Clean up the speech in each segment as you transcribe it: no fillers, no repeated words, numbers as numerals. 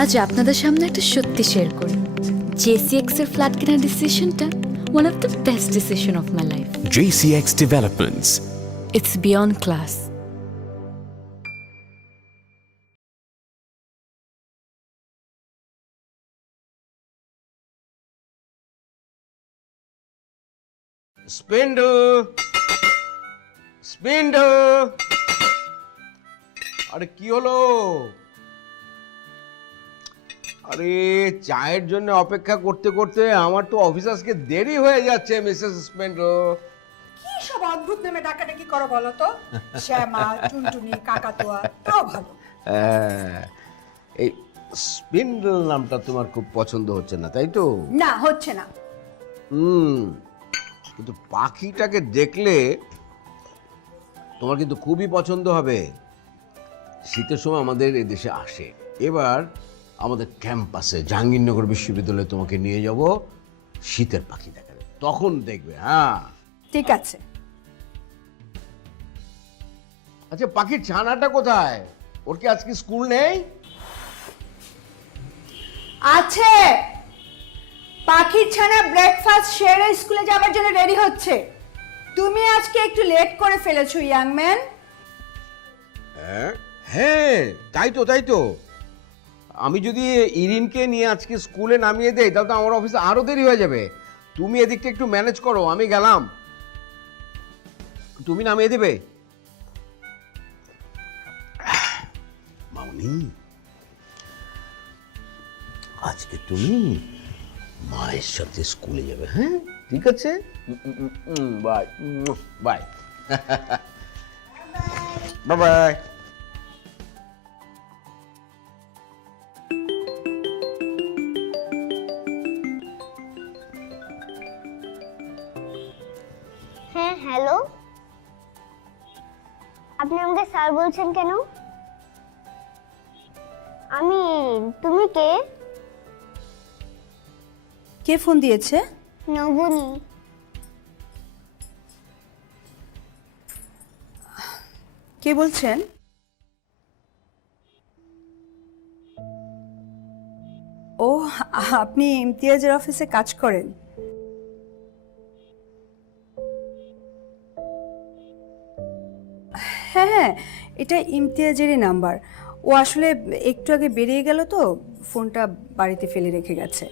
আজ আপনাদের সামনে একটা সত্যি শেয়ার করি। জেসিএক্স এর ফ্ল্যাট কেনার ডিসিশনটা one of the best decision of my life. JCX Developments. It's beyond class. স্পেন্ডো স্পেন্ডো, আরে কি হলো? আরে চায়ের জন্য অপেক্ষা করতে করতে আমার তো অফিস আজকে দেরি হয়ে যাচ্ছে মিসেস স্পেন্ডো। কি সব অদ্ভুত নামে ডাকাডাকি করো বলো তো? শ্যামা, টুনটুনি, কাকাতুয়া, তাও ভালো। এই স্পেন্ডল নামটা তোমার খুব পছন্দ হচ্ছে না, তাই তো? না, হচ্ছে না। কিন্তু পাখিটাকে দেখলে তোমার কিন্তু খুবই পছন্দ হবে। শীতের সময় আমাদের এই দেশে আসে, এবার আমাদের ক্যাম্পাসে জাহাঙ্গীরনগর বিশ্ববিদ্যালয়ে তোমাকে নিয়ে যাব শীতের পাখি দেখাতে, তখন দেখবে। হ্যাঁ ঠিক আছে। আচ্ছা, পাখির ছানাটা কোথায়? ওর কি আজকে স্কুল নেই? আছে, পাখির ছানা ব্রেকফাস্ট সেরে স্কুলে যাবার জন্য রেডি হচ্ছে। তুমি আজকে একটু লেট করে ফেলেছো ইয়াং ম্যান। হ্যাঁ, তাই তো তাই তো। আমি যদি ইরিনকে নিয়ে আজকে স্কুলে নামিয়ে দেই তাহলে তো আমার অফিসে আরো দেরি হয়ে যাবে। তুমি এদিকটা একটু ম্যানেজ করো, আমি গেলাম। তুমি নামিয়ে দেবে? মামনি, আজকে তুমি মায়ের সাথে স্কুলে যাবে। হ্যাঁ ঠিক আছে, বাই বাই বাই বাই। হ্যাঁ হ্যালো, আপনি আমাকে স্যার বলছেন কেন? আমি, তুমি কে? কে ফোন দিয়েছে? নবনী। কে বলছেন? ও, আপনি ইমতিয়াজের অফিসে কাজ করেন? হ্যাঁ হ্যাঁ, এটা ইমতিয়াজেরই নাম্বার। ও আসলে একটু আগে বেরিয়ে গেল তো, ফোনটা বাড়িতে ফেলে রেখে গেছে।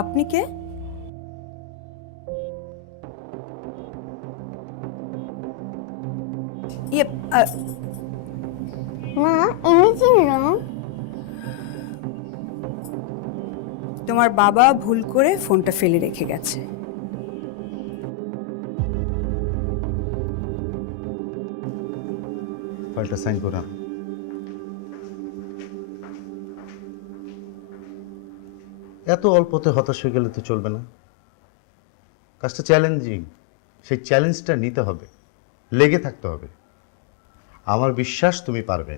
আপনি কে? ইয়ে, মা, এমনি চিনল? তোমার বাবা ভুল করে ফোনটা ফেলে রেখে গেছে। ফাইলটা সাইন করা। এত অল্পতে হতাশ হয়ে গেলে তো চলবে না। কাজটা চ্যালেঞ্জিং, সেই চ্যালেঞ্জটা নিতে হবে, লেগে থাকতে হবে। আমার বিশ্বাস তুমি পারবে।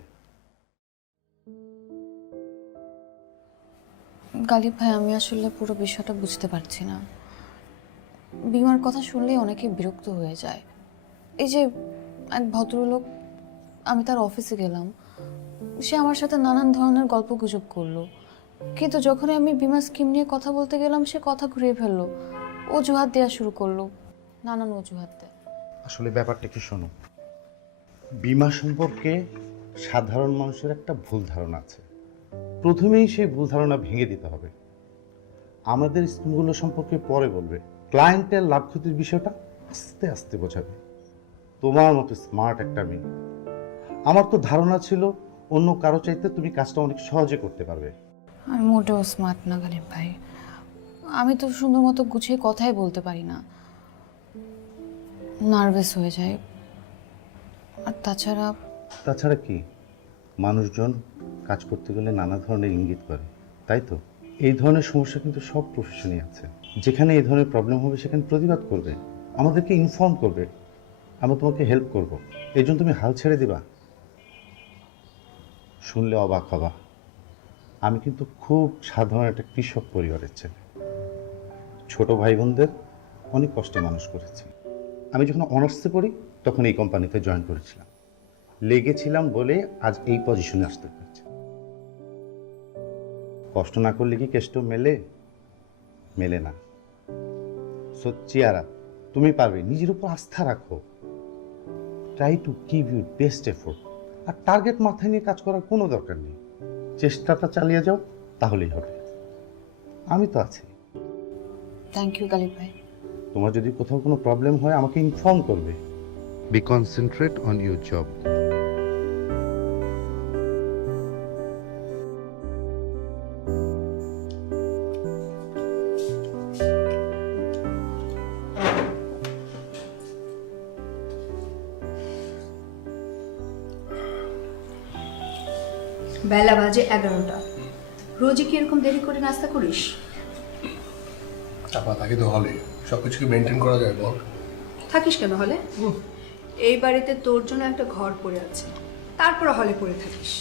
গালিব ভাই, আমি আসলে পুরো বিষয়টা বুঝতে পারছি না। বিমার কথা শুনলেই অনেকে বিরক্ত হয়ে যায়। এই যে এক ভদ্রলোক, আমি তার অফিসে গেলাম, সে আমার সাথে নানান ধরনের গল্প গুজব করলো, কিন্তু যখনই আমি বিমা স্কিম নিয়ে কথা বলতে গেলাম সে কথা ঘুরিয়ে ফেললো, অজুহাত দেওয়া শুরু করলো, নানান অজুহাত দেয়। আসলে ব্যাপারটা কি শোনো, বীমা সম্পর্কে সাধারণ মানুষের একটা ভুল ধারণা আছে। প্রথমেই সেই ভুল ধারণা ভেঙে দিতে হবে। আমাদের স্কিমগুলো সম্পর্কে পরে বলবে, ক্লায়েন্টের লাভ ক্ষতির বিষয়টা আস্তে আস্তে বোঝাবে। তোমার মতো স্মার্ট একটা মেয়ে, আমার তো ধারণা ছিল অন্য কারো চাইতে তুমি কাজটা অনেক সহজে করতে পারবে। আমি মোটেও স্মার্ট না গালিব ভাই, আমি তো সুন্দর মতো গুছিয়ে কথাই বলতে পারি না, নার্ভাস হয়ে যায়। আর তাছাড়া কি, মানুষজন কাজ করতে গেলে নানা ধরনের ইঙ্গিত করে, তাই তো? এই ধরনের সমস্যা কিন্তু সব প্রফেশনেই আছে। যেখানে এই ধরনের প্রবলেম হবে সেখানে প্রতিবাদ করবে, আমাদেরকে ইনফর্ম করবে, আমরা তোমাকে হেল্প করব। এই জন্য তুমি হাল ছেড়ে দিবা? শুনলে অবাক হবা, আমি কিন্তু খুব সাধারণ একটা কৃষক পরিবারের ছেলে। ছোট ভাই বোনদের অনেক কষ্টে মানুষ করেছি। আমি যখন অনার্সে পড়ি তখন এই কোম্পানিতে জয়েন করেছিলাম, লেগেছিলাম বলে আজ এই পজিশনে আসতে পেরেছি। কষ্ট না করলে কি কেষ্ট মেলে? মেলে না। সো চিয়ারা, তুমি পারবে, নিজের উপর আস্থা রাখো। Try to give your best effort. আর টার্গেট মাথায় নিয়ে কাজ করার কোনো দরকার নেই। চেষ্টাটা চালিয়ে যাও, তাহলেই হবে। আমি তো আছি। থ্যাংক ইউ গালিব ভাই। তোমার যদি কোথাও কোনো প্রবলেম হয় আমাকে ইনফর্ম করবে। Be concentrate on your job. বেলা বাজে 11টা। রোজই কি এরকম দেরি করে নাস্তা করিস? চাপা থাকি তো হলে, সব কিছু কি মেনটেন করা যায় বল? থাকিস কেন হলে? এই বাড়িতে তোর জন্য একটা ঘর পড়ে আছে, তারপরে হলে পড়ে থাকিস।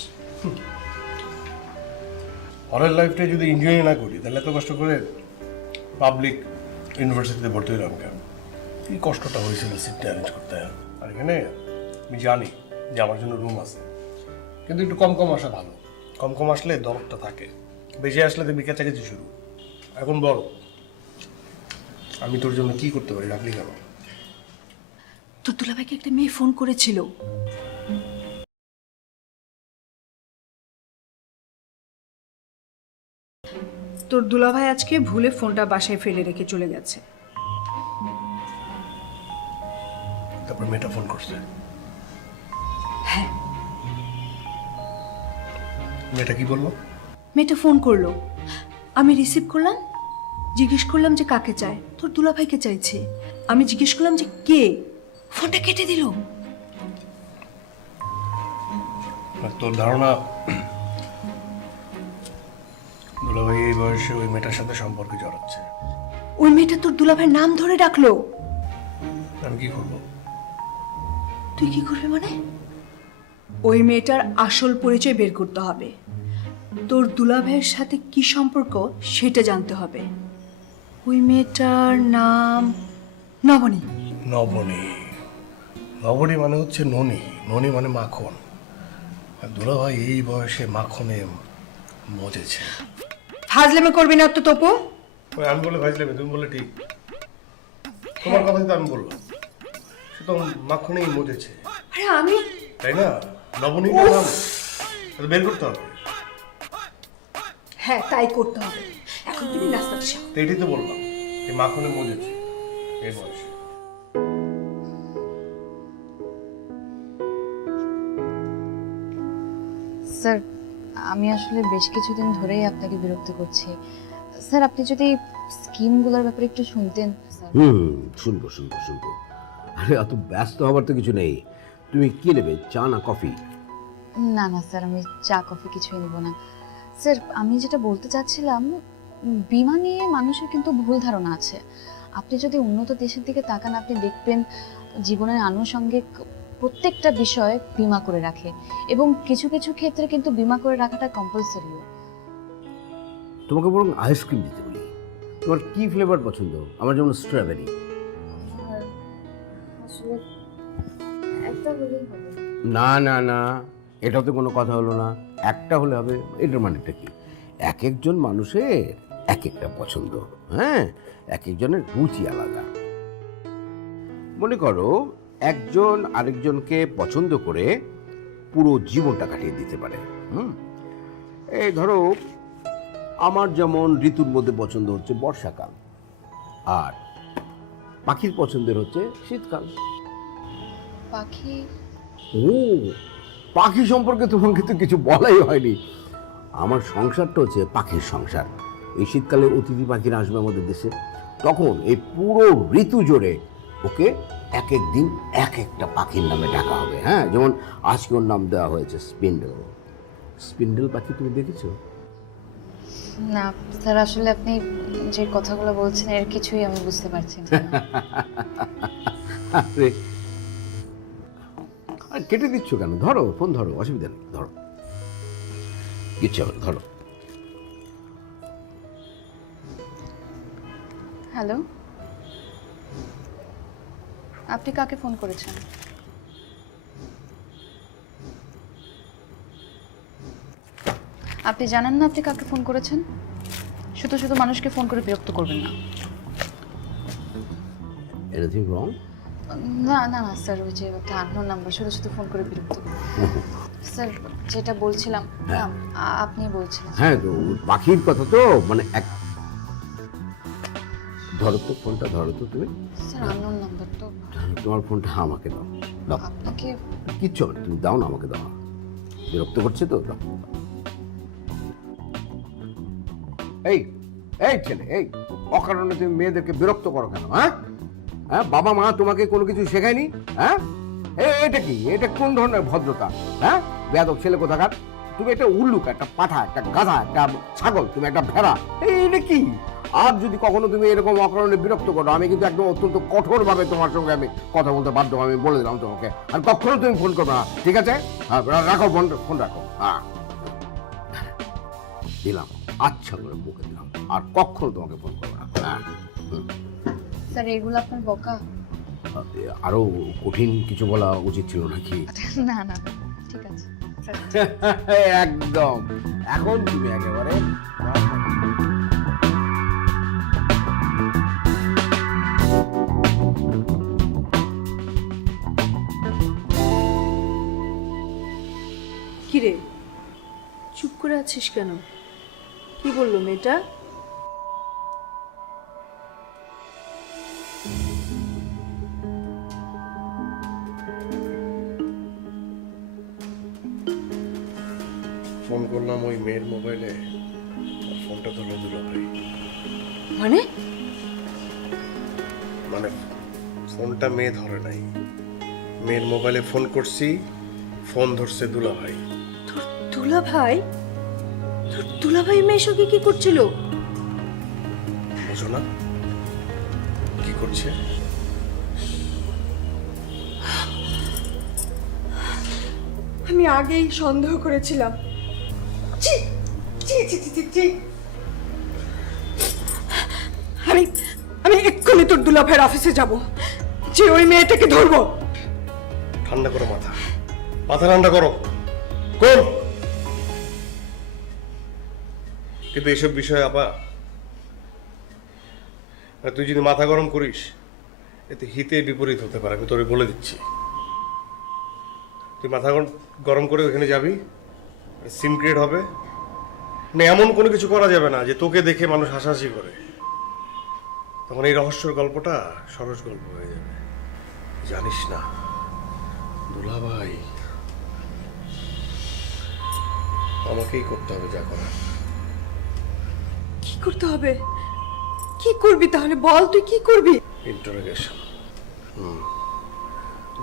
হলের লাইফটা যদি এনজয় না করি তাহলে এত কষ্ট করে পাবলিক ইউনিভার্সিটিতে ভর্তি হলাম কেন? কি কষ্টটা হয়েছিল সিটটা অ্যারেঞ্জ করতে। আর এখানে আমি জানি যে আমার জন্য রুম আছে, কিন্তু একটু কম কম আসা ভালো। কম কম আসলে দরদটা থাকে, বেশি আসলে দেখবি কেচাকেচি শুরু। এখন বল, আমি তোর জন্য কি করতে পারি? ডাকলি কেন? তোর দুলাভাইকে একটা মেয়ে ফোন করেছিল। তোর দুলাভাই আজকে ভুলে ফোনটা বাসায় ফেলে রেখে চলে গেছে। তারপর মেয়েটা ফোন করছে। হ্যাঁ, মেয়েটা কি বললো? মেয়েটা ফোন করলো, আমি রিসিভ করলাম, জিজ্ঞেস করলাম যে কাকে চায়। তোর দুলাভাইকে চাইছে। আমি জিজ্ঞেস করলাম যে কে, ফোনটা কেটে দিল। আর তোর ধারণা দুলাভাই এই বয়সে ওই মেয়েটার সাথে সম্পর্কে জড়াচ্ছে? ওই মেয়েটা তোর দুলাভাইয়ের নাম ধরে ডাকলো। আমি কি করবো? তুই কি করবি মানে? ওই মেয়েটার আসল পরিচয় বের করতে হবে। তোর দুলাভাইয়ের সাথে কি সম্পর্ক সেটা জানতে হবে। ওই মেয়েটার নাম নবনী। নবনী? নবনী মানে হচ্ছে ননি, ননি মানে মাখন। আর দুলাভাই এই বয়সে মাখনে মজেছে। ফাজলামি করবি না তো তপু। ওই আমি বলে ভাজলাম, তুমি বলে ঠিক। তোমার কথাই তো আমি বললাম, সে তো মাখনেই মজেছে, আরে আমি তাই না? নবনী না নাম, এটা বের করতে হবে। হ্যাঁ, তাই করতে হবে। এখন তুমি নাস্তাটা খাও। তো এটাই তো বললাম, এই মাখনে মজেছে এই বয়সে। স্যার, আমি আসলে বেশ কিছুদিন ধরেই আপনাকে বিরক্ত করছি। স্যার, আপনি যদি স্কিমগুলোর ব্যাপারে একটু শুনতেন স্যার। শুনবো শুনবো শুনবো। আরে অত ব্যস্ত হবার তো কিছু নেই। তুমি কি নেবে, চা না কফি? না না স্যার, আমি চা কফি কিছুই নেব না। স্যার, আমি যেটা বলতে চাচ্ছিলাম, বীমা নিয়ে মানুষের কিন্তু ভুল ধারণা আছে। আপনি যদি উন্নত দেশের দিকে তাকান, আপনি দেখবেন জীবনের আনুষঙ্গিক প্রত্যেকটা বিষয় বীমা করে রাখে, এবং কিছু কিছু ক্ষেত্রে কিন্তু বীমা করে রাখাটা কম্পালসরিও। তোমাকে বরং আইসক্রিম দিতে বলি। তোমার কি ফ্লেভার পছন্দ? আমার যেমন স্ট্রবেরি। আসলে একটা হলেই হবে। না না না, এটা তো কোনো কথা হলো না। একটা হলে হবে। এটার মানেটা কি? এক একজন মানুষের এক একটা পছন্দ, হ্যাঁ, এক একজনের রুচি আলাদা। মনে করো একজন আরেকজনকে পছন্দ করে পুরো জীবনটা কাটিয়ে দিতে পারে। এই ধরো আমার যেমন ঋতুর মধ্যে পছন্দ হচ্ছে বর্ষাকাল, আর পাখির পছন্দের হচ্ছে শীতকাল। পাখি? ও, পাখি সম্পর্কে তোমাকে তো কিছু বলাই হয়নি। আমার সংসারটা হচ্ছে পাখির সংসার। এই শীতকালে অতিথি পাখিরা আসবে আমাদের দেশে, তখন এই পুরো ঋতু জুড়ে ওকে এক এক দিন এক একটা পাখির নামে ডাকা হবে। হ্যাঁ, যেমন আজকে ওর নাম দেওয়া হয়েছে স্পিন্ডেল। স্পিন্ডেল পাখি তুমি দেখেছো? না স্যার, আসলে আপনি যে কথাগুলো বলছেন এর কিছুই আমি বুঝতে পারছি না। আরে আর কেটে দিচ্ছ কেন? ধরো, ফোন ধরো, অসুবিধা নেই, ধরো, ইচ্ছা হলো ধরো। হ্যালো, আপনি কাকে ফোন করেছেন? আপনি জানেন না আপনি কাকে ফোন করেছেন? শুধু শুধু মানুষকে ফোন করে বিরক্ত করবেন না। Anything wrong? না না না স্যার, ওই যে একটা আননোন নাম্বার শুধু শুধু ফোন করে বিরক্ত করবেন। স্যার যেটা বলছিলাম, না, আপনি বলছিলেন। হ্যাঁ, তো পাখির কথা তো মানে এক ধরো তো, ফোনটা ধরো তো তুমি। স্যার আননোন নাম্বার তো। তোমার ফোনটা আমাকে দাও। দাও, আপনাকে কিচ্ছু হবে না, তুমি দাও না, আমাকে দাও না। বিরক্ত করছে তো, দাও। এই এই ছেলে, এই অকারণে তুমি মেয়েদেরকে বিরক্ত করো কেন? হ্যাঁ হ্যাঁ, বাবা মা তোমাকে কোনো কিছু শেখায়নি? হ্যাঁ, এটা কি, এটা কোন ধরনের ভদ্রতা? হ্যাঁ, বেয়াদব ছেলে কোথাকার। তুমি একটা উল্লুক, একটা পাঠা, একটা গাধা, একটা ছাগল, তুমি একটা ভেড়া। এটা কি? আর যদি কখনো তুমি এরকম অকারণে বিরক্ত করো, আমি কিন্তু একদম অত্যন্ত কঠোরভাবে তোমার সঙ্গে আমি কথা বলতে বাধ্য, আমি বলে দিলাম তোমাকে। আর কখনো তুমি ফোন করবে না, ঠিক আছে? হ্যাঁ, রাখো ফোন রাখো। হ্যাঁ, দিলাম, আচ্ছা করে বুকে দিলাম, আর কখনো তোমাকে ফোন করবে না। হ্যাঁ, স্যার এগুলো আপনার বকা? আরো কঠিন কিছু বলা উচিত ছিল নাকি? না না ঠিক আছে স্যার। একদম, এখন তুমি একেবারে কিরে, চুপ করে আছিস কেন? কি বললো মেয়েটা? ফোন করলাম ওই মেয়ের মোবাইলে, আর ফোনটা ধরলো দুলাভাই। মানে মানে ফোনটা মেয়ে ধরে নাই, মেয়ের মোবাইলে ফোন করছি, ফোন ধরছে দুলাভাই। তোর দুলা ভাই? তোর দুলা ভাই মেয়ের সঙ্গে কি করছিল? বুঝো না কি করছে? আমি আগেই সন্দেহ করেছিলাম। ছি, ছি, ছি, ছি, ছি, ছি। আমি এক্ষুনি তোর দুলা ভাইয়ের অফিসে যাব, যে ওই মেয়েটাকে ধরবো। ঠান্ডা করো মাথা, মাথা ঠান্ডা করো। কোন কিন্তু এসব বিষয়ে আপা, আর তুই যদি মাথা গরম করিস, এতে হিতে বিপরীত হতে পারে, আমি তোরে বলে দিচ্ছি। তুই মাথা গরম করে ওখানে যাবি, সিন ক্রিয়েট হবে না, এমন কোনো কিছু করা যাবে না যে তোকে দেখে মানুষ হাসাহাসি করে। তখন এই রহস্যের গল্পটা সরস গল্প হয়ে যাবে। জানিস না দুলাভাই, আমাকেই করতে হবে যা করার। কি করতে হবে? কি করবি তাহলে? বল, তুই কি করবি? ইন্টারোগেশন।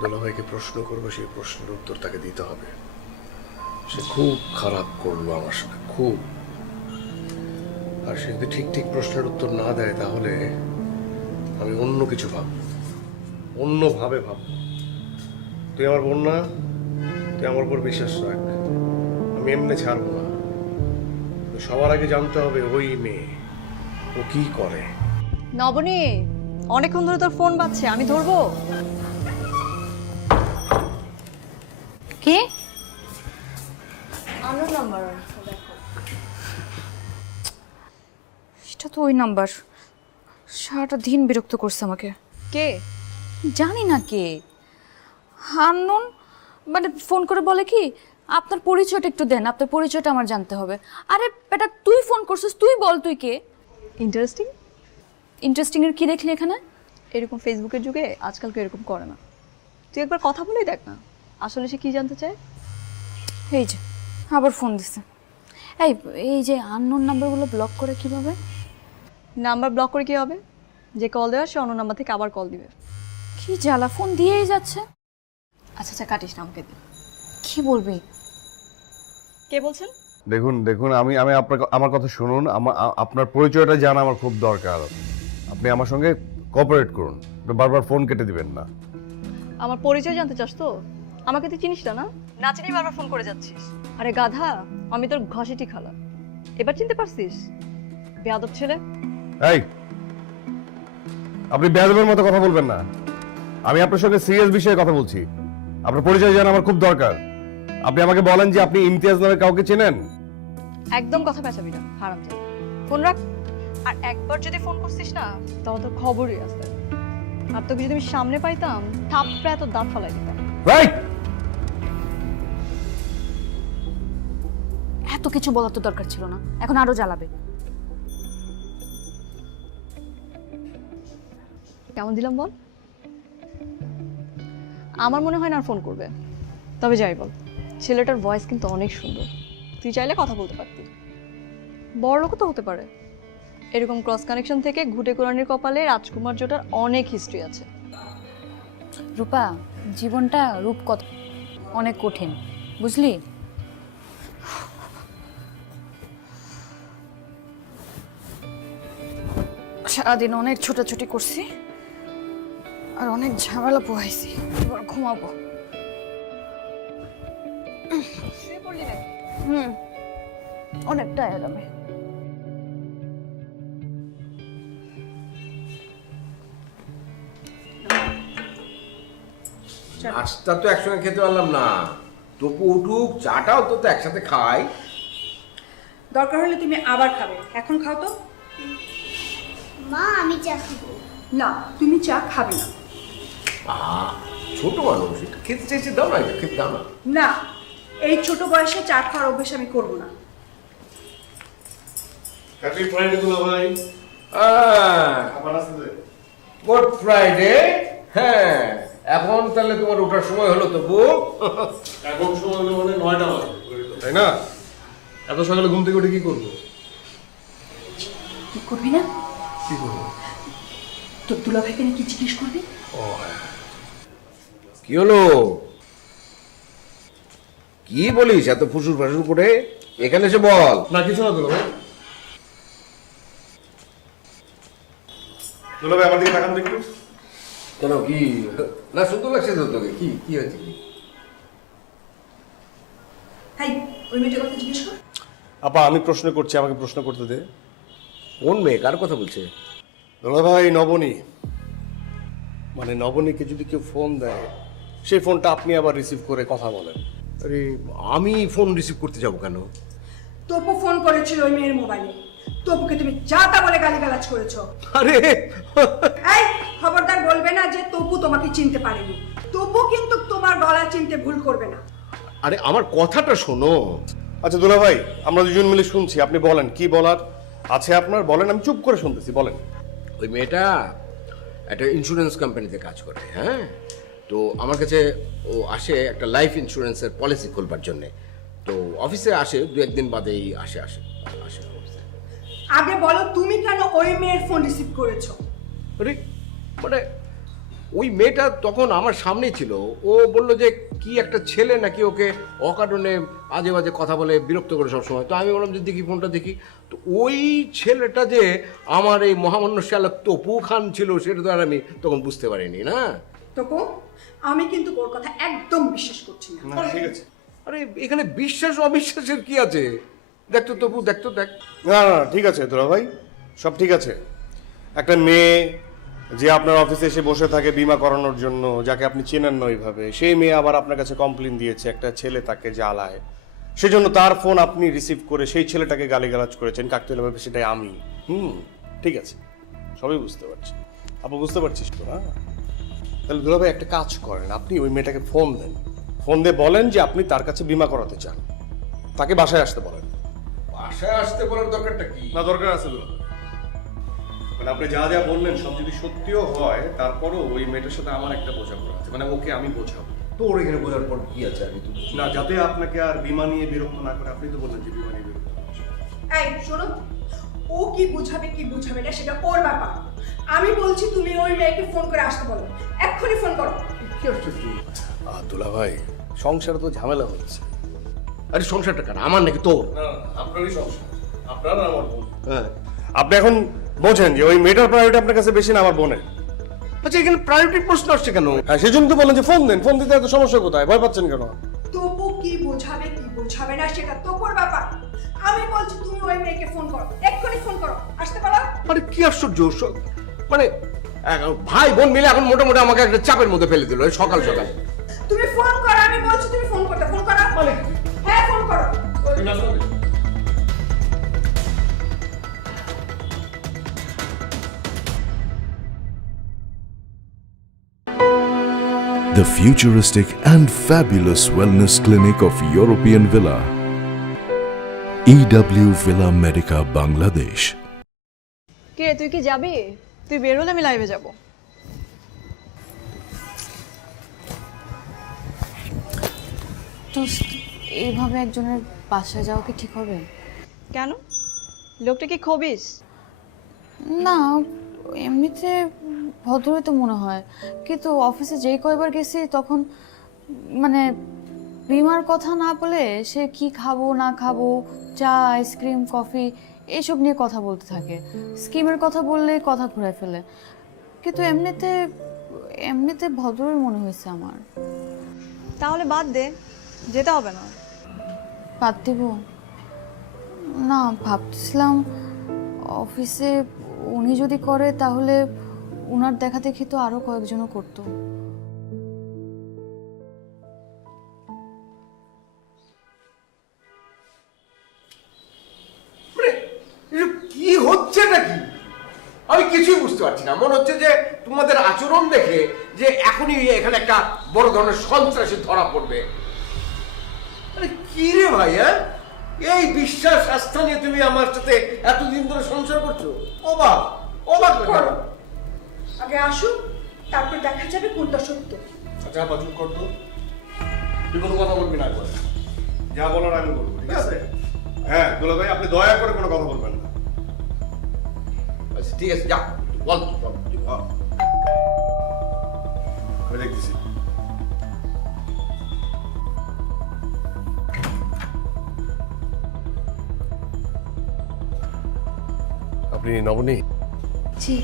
দুলাভাইকে প্রশ্ন করবো, সেই প্রশ্নের উত্তর তাকে দিতে হবে। সে খুব খারাপ করলো আমার সাথে, খুব। আর সে যদি ঠিক ঠিক প্রশ্নের উত্তর না দেয়, তাহলে আমি অন্য কিছু ভাববো, অন্যভাবে ভাববো। তুই আমার বোন না, তুই আমার উপর বিশ্বাস রাখ, আমি এমনি ছাড়বো না। তো সবার আগে জানতে হবে ওই মেয়ে ও কি করে। নবনী, অনেকক্ষণ ধরে তোর ফোন বাজছে, আমি ধরবো? কে? আমার নাম্বার। এটা তো ওই নাম্বার। সারাটা দিন বিরক্ত করছে আমাকে। কে? জানি না কে, আননোন। মানে ফোন করে বলে কি, আপনার পরিচয়টা একটু দেন, আপনার পরিচয়টা আমার জানতে হবে। আরে বেটা, তুই ফোন করছিস, তুই বল তুই কে। ইন্টারেস্টিং। ইন্টারেস্টিং এর কি দেখলি এখানে? এরকম ফেসবুকের যুগে আজকাল কেউ এরকম করে না। তুই একবার কথা বলেই দেখ না, আসলে সে কি জানতে চায়। এই যে আবার ফোন দিছে। এই যে আননোন নাম্বারগুলো ব্লক করে কিভাবে? নাম্বার ব্লক করে কি হবে? যে কল দেওয়ার সে অন্য নাম্বার থেকে আবার কল দিবে। কি জ্বালা, ফোন দিয়েই যাচ্ছে। আচ্ছা আচ্ছা, কাটিস না, আমাকে দে। কি বলবি? কে বলছেন? দেখুন দেখুন, আমি আমি আপনাকে, আমার কথা শুনুন। আপনার পরিচয়টা জানা আমার খুব দরকার। আপনি আমার সঙ্গে কোঅপারেট করুন, বারবার ফোন কেটে দিবেন না। আমার পরিচয় জানতে চাস তো? আমাকে তুই চিনিস না? না চিনি বারবার ফোন করে যাচ্ছিস। আরে গাধা, আমি তোর ঘষেটি খালা। এবার চিনতে পারছিস? বেয়াদব ছেলে। এই, আপনি বেয়াদবের মতো কথা বলবেন না। আমি আপনার সঙ্গে সিরিয়াস বিষয়ে কথা বলছি। আপনার পরিচয় জানা আমার খুব দরকার। আপনি আমাকে বলেন যে আপনি ইমতিয়াজ নামে কাউকে চেনেন? একদম কথা পেঁচাবি না, হারাম যা। ফোন রাখ। আর একবার যদি ফোন করছিস না, তাহলে তোর খবরই আছে। আর তোকে যদি আমি সামনে পাইতাম, থাপড়ে এত দাঁত ফালাই দিতাম। রাইট। এত কিছু বলার তো দরকার ছিল না, এখন আরো জ্বালাবে। কেমন দিলাম বল? আমার মনে হয় না আর ফোন করবে। তবে যাই বল, ছেলেটার ভয়েস কিন্তু অনেক সুন্দর। তুই চাইলে কথা বলতে পারতি। বড় লোকও তো হতে পারে। এরকম ক্রস কানেকশন থেকে ঘুটে কোরআনের কপালে রাজকুমার জোটার অনেক হিস্ট্রি আছে। রূপা, জীবনটা রূপকথ অনেক কঠিন, বুঝলি? সারাদিন অনেক ছোটাছুটি করছি আর অনেক ঝামেলা পোহাইছি, এবার ঘুমাবো। অনেক টায়ার্ড আমি। নাস্তা তো একসঙ্গে খেতে পারলাম না, তবু উঠুক, চাটাও তো একসাথে খাই। দরকার হলে তুমি আবার খাবে, এখন খাও তো। মা আমি চা খাবো। না, তুমি চা খাবে না। ছোট মানুষ, একটু খেতে চাইছে, দাও না, একটু খেতে দাও না। না, এই ছোট বয়সে চা খাওয়ার অভ্যেস আমি করবো না। হ্যাপি ফ্রাইডে দুলাভাই। আবার আসতে গুড ফ্রাইডে। হ্যাঁ, এখন তাহলে তোমার ওঠার সময় হলো তো বউ। এখন সময় হলো মানে 9টা বাজে, তাই না? এত সকালে ঘুম থেকে উঠে কি করবো? কি করবি না? কি করবো? তোর দুলাভাইকে নিয়ে কি জিজ্ঞেস করবি? কি হলো? কি বলিস এত ফুসুর ফাসুর করে? এখানে এসে বল। না কিছু না দুলাভাই। দুলাভাই আমার দিকে তাকান তো একটু। কেন, কি না সুন্দর লাগছে তো তোকে? কি কি হয়েছে? কি হাই, ওই মেয়েটার কথা জিজ্ঞেস কর। আপা আমি প্রশ্ন করছি, আমাকে প্রশ্ন করতে দে। কোন মেয়ে, কার কথা বলছে? দুলাভাই নবনী, মানে নবনীকে যদি কেউ ফোন দেয়, সেই ফোনটা আপনি আবার রিসিভ করে কথা বলেন। আরে আমি ফোন রিসিভ করতে যাব কেন? তপু ফোন করেছিল ওই মেয়ের মোবাইলে। তপুকে তুমি যা তা বলে গালিগালাজ করেছো। আরে এই খবরদার বলবে না যে তপু তোমাকে চিনতে পারেনি। তপু কিন্তু তোমার গলা চিনতে ভুল করবে না। আরে আমার কথাটা শোনো। আচ্ছা দুলাভাই, আমরা দুজন মিলে শুনছি, আপনি বলেন কি বলার আছে আপনার, বলেন, আমি চুপ করে শুনতেছি, বলেন। ওই মেয়েটা একটা ইন্স্যুরেন্স কোম্পানিতে কাজ করে। হ্যাঁ, তো আমার কাছে ও আসে একটা লাইফ ইন্স্যুরেন্সের পলিসি খুলবার জন্যে। তো অফিসে আসে, 2-1 দিন বাদেই আসে আসে আসে অফিসে। আগে বলো তুমি কেন ওই মেয়ের ফোন রিসিভ করেছো? আরে মানে ওই মেয়েটা তখন আমার সামনেই ছিল। ও বললো যে কি একটা ছেলে নাকি ওকে অকারণে আজে বাজে কথা বলে বিরক্ত করে সবসময়। তো আমি বললাম যে দেখি ফোনটা দেখি। তো ওই ছেলেটা যে আমার এই মহামান্য শালক তপু খান ছিল, সেটা তো আর আমি তখন বুঝতে পারিনি না। তপু, আমি কিন্তু ওর কথা একদম বিশ্বাস করছি না। ঠিক আছে। আরে এখানে বিশ্বাস অবিশ্বাসের কি আছে? দেখ তো তপু, দেখ তো, দেখ। না না ঠিক আছে দুলাভাই, সব ঠিক আছে। একটা মেয়ে যে আপনার অফিসে এসে বসে থাকে বিমা করানোর জন্য, যাকে আপনি চেনেন না ওইভাবে, সেই মেয়ে আবার আপনার কাছে কমপ্লেন দিয়েছে একটা ছেলে তাকে জ্বালায়, সেজন্য তার ফোন আপনি রিসিভ করে সেই ছেলেটাকে গালিগালাজ করেছেন কাকতালীয়ভাবে, সেটাই আমি। ঠিক আছে, সবই বুঝতে পারছি। আপনি বুঝতে পারছিস তো না? তাহলে দুলাভাই একটা কাজ করেন, আপনি ওই মেয়েটাকে ফোন দেন, ফোন দিয়ে বলেন যে আপনি তার কাছে বিমা করাতে চান, তাকে বাসায় আসতে বলেন। বাসায় আসতে বলার দরকারটা কি? না দরকার আছে দুলাভাই, মানে আপনি যা যা বললেন সব যদি সত্যিও হয়, তারপরও ওই মেয়েটার সাথে আমার একটা বোঝাপড়া আছে, মানে ওকে আমি বোঝাবো। তোর এখানে বোঝার পর কি আছে? আমি তো না, যাতে আপনাকে আর বিমা নিয়ে বিরক্ত না করে। আপনি তো বললেন যে বিমা নিয়ে বিরক্ত হচ্ছে। এই শোনো, ও কি বুঝাবে কি বুঝাবে না সেটা ওর ব্যাপার। আমি বলছি তুমি ওই মেয়েকে ফোন করে আসতে বলো, এক্ষুনি ফোন করো। কি আশ্চর্য! দুলাভাই, সংসারে তো ঝামেলা হচ্ছে। আরে সংসারটা কার, আমার নাকি তোর? না আপনারই সংসার, আপনার আর আমার বোন। হ্যাঁ, আপনি এখন বোঝেন যে ওই মেয়েটার প্রায়োরিটি আপনার কাছে বেশি না আমার বোনের। আচ্ছা এখানে প্রায়োরিটির প্রশ্ন আসছে কেন? হ্যাঁ সেজন্য তো বললেন যে ফোন দেন, ফোন দিতে এত সমস্যা কোথায়? ভয় পাচ্ছেন কেন? তবু কি বোঝাবে কি বোঝাবে না সেটা তোর ব্যাপার। আমি বলছি তুমি ওই মেয়েকে ফোন করো, এক্ষুনি ফোন করো, আসতে পারো? আরে কি আশ্চর্য! মানে ভাই বোন মিলে এখন মোটামুটি আমাকে একটা চাপের মধ্যে ফেলে দিল সকাল সকাল। তুমি ফোন করো, আমি বলছি তুমি ফোন করতে, ফোন করো। হ্যাঁ ফোন করো। The futuristic and fabulous wellness clinic of European Villa. EW Villa Medica, Bangladesh. কে তুই কি যাবি? তুই বের হলে আমি লাইভে যাব। তো এইভাবে একজনের বাসায় যাওয়া কি ঠিক হবে? কেন? লোকটা কি খবিস? না, এমনিতে ভদ্রই তো মনে হয়, কিন্তু অফিসে যেই কয়বার গেছি তখন মানে বিমার কথা না বলে সে কি খাবো না খাবো, চা আইসক্রিম কফি এইসব নিয়ে কথা বলতে থাকে। স্কিমের কথা বললেই কথা ঘুরায় ফেলে, কিন্তু এমনিতে এমনিতে ভদ্রই মনে হয়েছে আমার। তাহলে বাদ দে, যেতে হবে না। বাদ দেব না, ভাবছিলাম অফিসে উনি যদি করে তাহলে ওনার দেখা দেখি তো আরো কয়েকজনও করতো। কি হচ্ছে নাকি? আমি কিছুই বুঝতে পারছি না। মনে হচ্ছে যে তোমাদের আচরণ দেখে যে এখনই এখানে একটা বড় ধরনের সন্ত্রাসী ধরা পড়বে। আরে কি রে ভাই, হ্যাঁ? এই বিশ্বাস আস্থা নিয়ে তুমি আমার সাথে এতদিন ধরে সংসার করছো? অবাক অবাক লাগলো। আগে আসুক, তারপর দেখা যাবে কোনটা সত্য। আচ্ছা বাজু কর তো, তুই কোনো কথা বলবি না একবার, যা বলার আমি বলবো, ঠিক আছে? হ্যাঁ দুলা ভাই, আপনি দয়া করে কোনো কথা বলবেন না। আচ্ছা ঠিক আছে, যা বল বল। আমি দেখতেছি। আপনি নবনী? জি।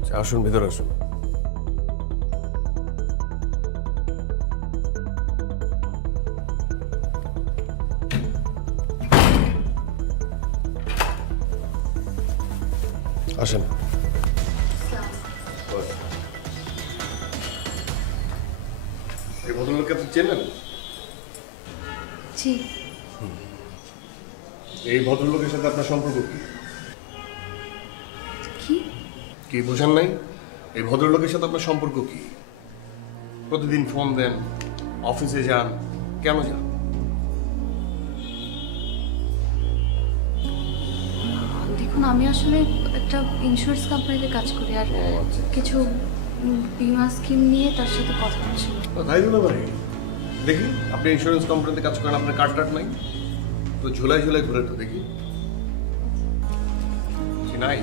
আচ্ছা, আসুন ভিতরে আসুন। আসেন। এই ভদ্রলোককে আপনি চেনেন? জি। এই ভদ্রলোকের সাথে আপনার সম্পর্ক কি? কি? কি বোঝেন নাই? এই ভদ্রলোকের সাথে আপনার সম্পর্ক কি? প্রতিদিন ফোন দেন, অফিসে যান, কেন যান? দেখুন, আমি আসলে একটা ইন্স্যুরেন্স কোম্পানিতে কাজ করি, আর কিছু বিমা স্কিম নিয়ে তার সাথে কথা বলছিল। তাই বলে ভাই, দেখি আপনি ইন্স্যুরেন্স কোম্পানিতে কাজ করেন, আপনার কার্ড টার্ড নাই তো? ঝুলাই ঝুলাই ঘুরে তো দেখি কি নাই?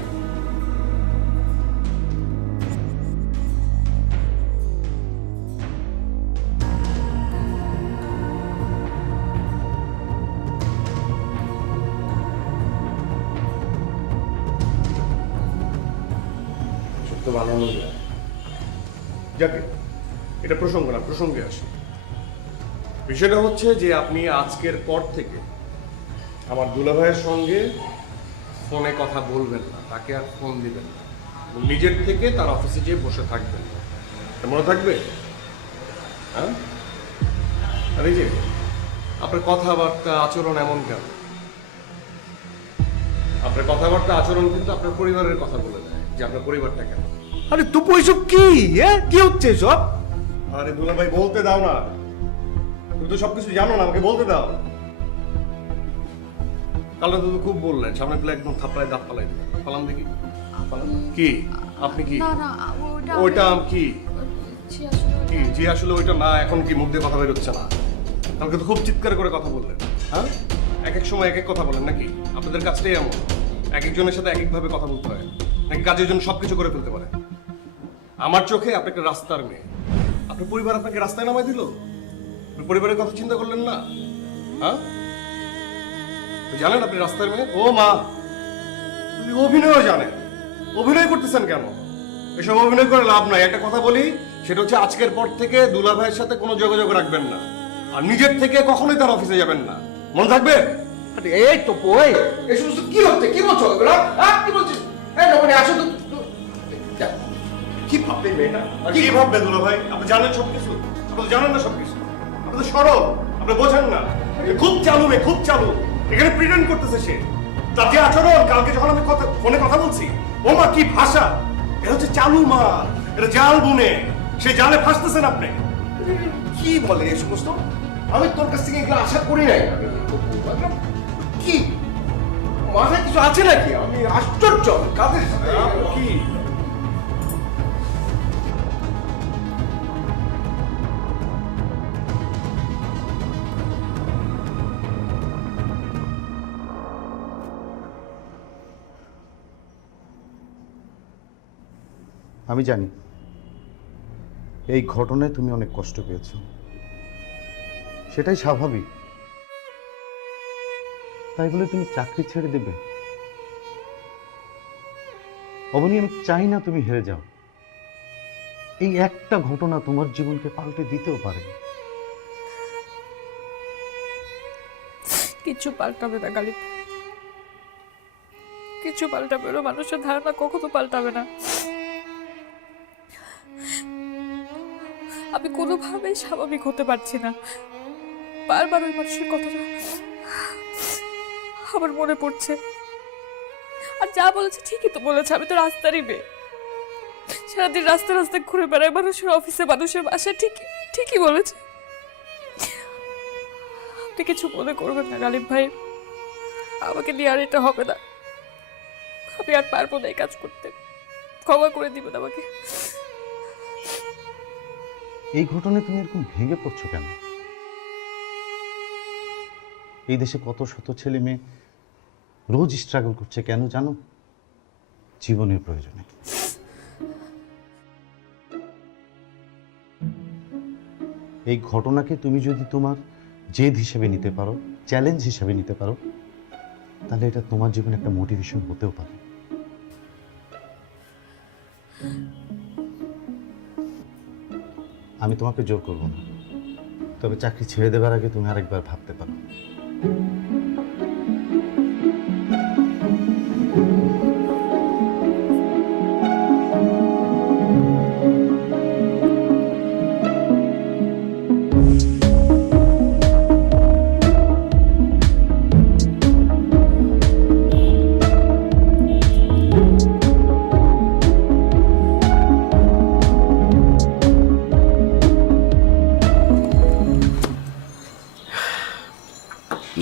সত্য বানানো যায়। যাকে এটা প্রসঙ্গ না, প্রসঙ্গে আসি। বিষয়টা হচ্ছে যে আপনি আজকের পর থেকে আমার দুলাভাইয়ের সঙ্গে ফোনে কথা বলবেন না, তাকে আর ফোন দিবেন না, নিজের থেকে তার অফিসে যেয়ে বসে থাকবেন। মনে থাকবে? হ্যাঁ, আর এই যে আপনার কথাবার্তা আচরণ এমন কেন? আপনার কথাবার্তা আচরণ কিন্তু আপনার পরিবারের কথা বলে দেয় যে আপনার পরিবারটা কেন। আরে তো এসব কি? হ্যাঁ, কি হচ্ছে সব? আরে দুলা ভাই বলতে দাও না, তুমি তো সবকিছু জানো না, আমাকে বলতে দাও। কালকে তো খুব বললেন, সামনে পেলে একদম থাপড়ায় দাঁত পালাই দিলেন। পালাম দেখি, পালাম। কি আপনি কি না না, ওইটা কি জি আসলে কি জি আসলে ওইটা না, এখন কি মুখ দিয়ে কথা বেরোচ্ছে না? কালকে তো খুব চিৎকার করে কথা বললেন। হ্যাঁ, এক এক সময় এক এক কথা বলেন নাকি? আপনাদের কাজটাই এমন, এক একজনের সাথে এক একভাবে কথা বলতে হয় নাকি? কাজের জন্য সবকিছু করে ফেলতে পারে। আমার চোখে আপনি একটা রাস্তার মেয়ে, আপনার পরিবার আপনাকে রাস্তায় নামাই দিল, পরিবারের কথা চিন্তা করলেন না? হ্যাঁ, জানেন আপনি রাস্তার মেয়ে? ও মা, তুমি অভিনয়ও জানেন, অভিনয় করতেছেন কেন? এসব অভিনয় করে লাভ নাই। একটা কথা বলি, সেটা হচ্ছে আজকের পর থেকে দুলা ভাইয়ের সাথে কোনো যোগাযোগ রাখবেন না, আর নিজের থেকে কখনোই তার অফিসে যাবেন না, মনে থাকবে? এই তো বই, এসব কি হচ্ছে? কি বলছো এগুলো? হ্যাঁ, কি বলছিস? এই নবনী, আসো তো। কি ভাববে মেয়েটা? কি ভাববে দুলা ভাই? আপনি জানেন সবকিছু? আপনি তো জানেন না সবকিছু? আপনি তো সরল, আপনি বোঝেন না। খুব চালু মেয়ে, খুব চালু। এখানে প্রিটেন্ড করতেছে সে। তার যে আচরণ, কালকে যখন আমি ফোনে কথা বলছি, ও মা কি ভাষা! এটা হচ্ছে চালু মা, এটা জাল বুনে। সেই জালে ফাঁসতেছেন আপনি। কি বলে এই সমস্ত? আমি তোর কাছ থেকে এগুলো আশা করি নাই। কি মাথায় কিছু আছে নাকি? আমি আশ্চর্য কাদের সাথে কি আমি জানি এই ঘটনায় তুমি অনেক কষ্ট পেয়েছো, সেটাই স্বাভাবিক। তাই বলে তুমি চাকরি ছেড়ে দেবে? অবনী, আমি চাই না তুমি হেরে যাও। এই একটা ঘটনা তোমার জীবনকে পাল্টে দিতেও পারে। কিছু পাল্টাবে না গালিব, কিছু পাল্টাবে না। মানুষের ধারণা কখনো পাল্টাবে না। আমি কোনোভাবেই স্বাভাবিক হতে পারছি না। বারবার ওই মানুষের কথাটা আমার মনে পড়ছে। আর যা বলেছে ঠিকই তো বলেছে। আমি তো রাস্তারই মেয়ে, সারাদিন রাস্তা রাস্তায় ঘুরে বেড়াই, মানুষের অফিসে, মানুষের বাসায়। ঠিকই বলেছে। আপনি কিছু মনে করবেন না গালিব ভাই, আমাকে নিয়ে আর এটা হবে না। আমি আর পারবো না এই কাজ করতে। ক্ষমা করে দিবেন আমাকে। এই ঘটনায় তুমি এরকম ভেঙে পড়ছো কেন? এই দেশে কত শত ছেলে মেয়ে রোজ স্ট্রাগল করছে, কেন জানো? জীবনের প্রয়োজনে। এই ঘটনাকে তুমি যদি তোমার জেদ হিসেবে নিতে পারো, চ্যালেঞ্জ হিসেবে নিতে পারো, তাহলে এটা তোমার জীবনে একটা মোটিভেশন হতেও পারে। আমি তোমাকে জোর করব না, তবে চাকরি ছেড়ে দেবার আগে তুমি আরেকবার ভাবতে পারো।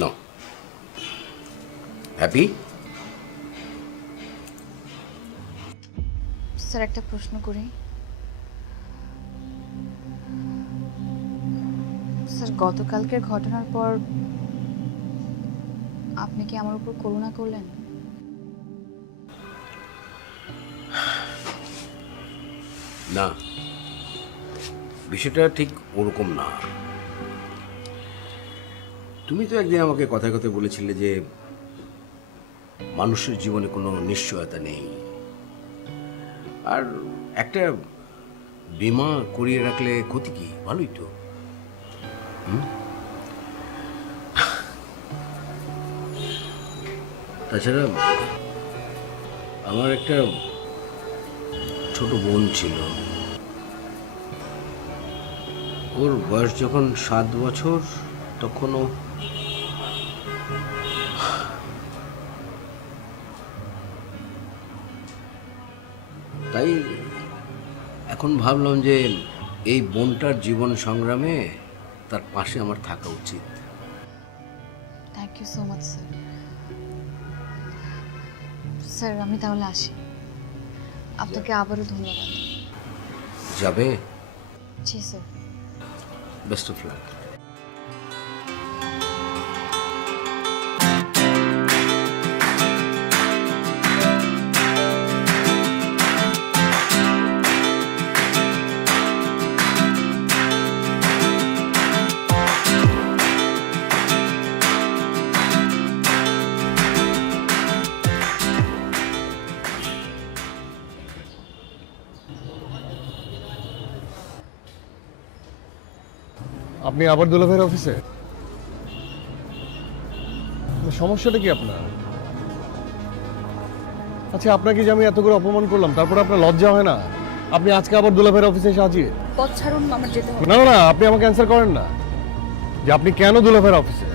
No. Happy? স্যার, একটা প্রশ্ন করি। স্যার, গতকালকের ঘটনার পর আপনি কি আমার উপর করুণা করলেন? না, বিষয়টা ঠিক ওরকম না। তুমি তো একদিন আমাকে কথায় কথায় বলেছিলে যে মানুষের জীবনে কোনো নিশ্চয়তা নেই, আর একটা বীমা করিয়ে রাখলে ক্ষতি কি? ভালোই তো। তাছাড়া আমার একটা ছোট বোন ছিল, ওর বয়স যখন 7 বছর তখনও তাই এখন ভাবলাম যে এই বোনটার জীবন সংগ্রামে তার পাশে আমার থাকা উচিত। Thank you so much sir. Sir, আমি তাহলে আসি। আপনাকে আবারও ধন্যবাদ। যাবে? জি স্যার। Best of luck. আপনি আবার দুলাভাইয়ের অফিসে? সমস্যাটা কি আপনার? আচ্ছা, আপনাকে যে আমি এত করে অপমান করলাম, তারপরে আপনার লজ্জা হয় না? আপনি আজকে আবার দুলাভাইয়ের অফিসে এসে হাজির? পথ ছাড়ুন, আমার যেতে হবে। না না, আপনি আমাকে অ্যান্সার করেন না যে আপনি কেন দুলাভাইয়ের অফিসে।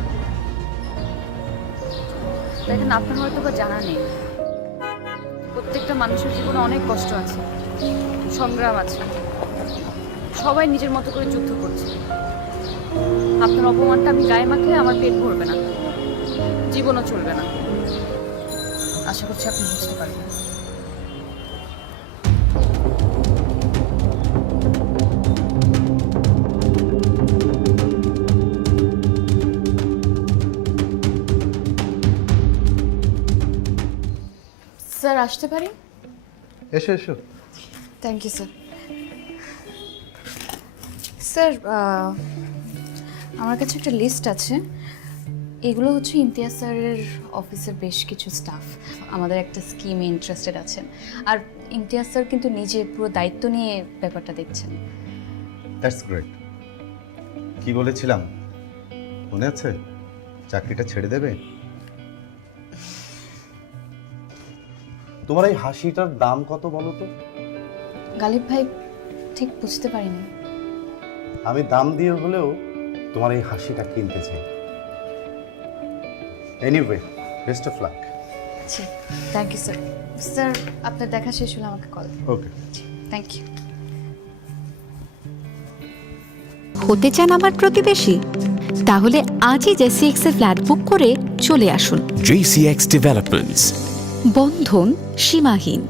দেখেন, আপনার হয়তো বা জানা নেই, প্রত্যেকটা মানুষের জীবনে অনেক কষ্ট আছে, সংগ্রাম আছে। সবাই নিজের মতো করে যুদ্ধ করছে। আপনার অপমানটা আমি গায়ে মাখলে আমার পেট ভরবে না, জীবনও চলবে না। আশা করছি আপনি বুঝতে পারবেন। স্যার আসতে পারি? এসো এসো। Thank you sir. স্যার আমার কাছে একটা লিস্ট আছে। এগুলো হচ্ছে ইমতিয়াজ স্যারের অফিসের বেশ কিছু স্টাফ আমাদের একটা স্কিমে ইন্টারেস্টেড আছেন। আর ইমতিয়াজ স্যার কিন্তু নিজে পুরো দায়িত্ব নিয়ে ব্যাপারটা দেখছেন। That's great. কি বলেছিলাম মনে আছে? চাকরিটা ছেড়ে দেবে। তোমার এই হাসিটার দাম কত বলো তো? গালিব ভাই ঠিক বুঝতে পারিনি। আমি দাম দিয়ে হলেও তোমার এই হাসিটা কিনতে চাই। Anyway, best of luck. জি থ্যাংক ইউ স্যার। স্যার আপনার দেখা শেষ হলে আমাকে কল। Okay, thank you. হতে চান আমার প্রতিবেশী? তাহলে আজই জেসিএক্স এর ফ্ল্যাট বুক করে চলে আসুন। JCX Developments. বন্ধন সীমাহীন।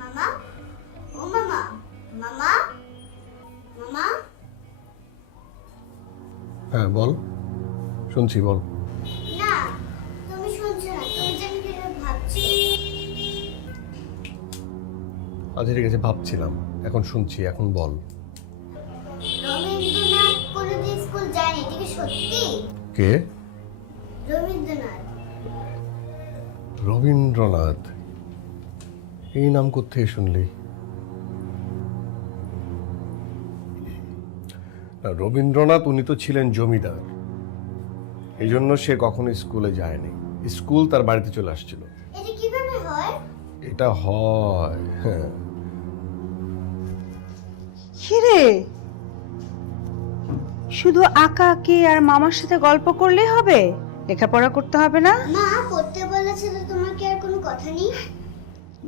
মামা, ও মামা, মামা, মামা। হ্যাঁ বল, শুনছি, বল। না, তুমি শুনছো না, তুমি জানি কি ভাবছি। আজ ঠিক আছে, ভাবছিলাম, এখন শুনছি, এখন বল। রবীন্দ্রনাথ কোনোদিন স্কুল যায়নি, এটা কি সত্যি? কে? রবীন্দ্রনাথ। রবীন্দ্রনাথ? এই নাম কোত্থেকে শুনলি? না, রবীন্দ্রনাথ উনি তো ছিলেন জমিদার, এই জন্য সে কখনো স্কুলে যায়নি। স্কুল তার বাড়িতে চলে আসছিল। এটা কিভাবে হয়? এটা হয়, হ্যাঁ। কিরে, শুধু আঁকা আঁকি আর মামার সাথে গল্প করলেই হবে? লেখাপড়া করতে হবে না? মা পড়তে বলেছে তো, তোমার কি আর কোনো কথা নেই?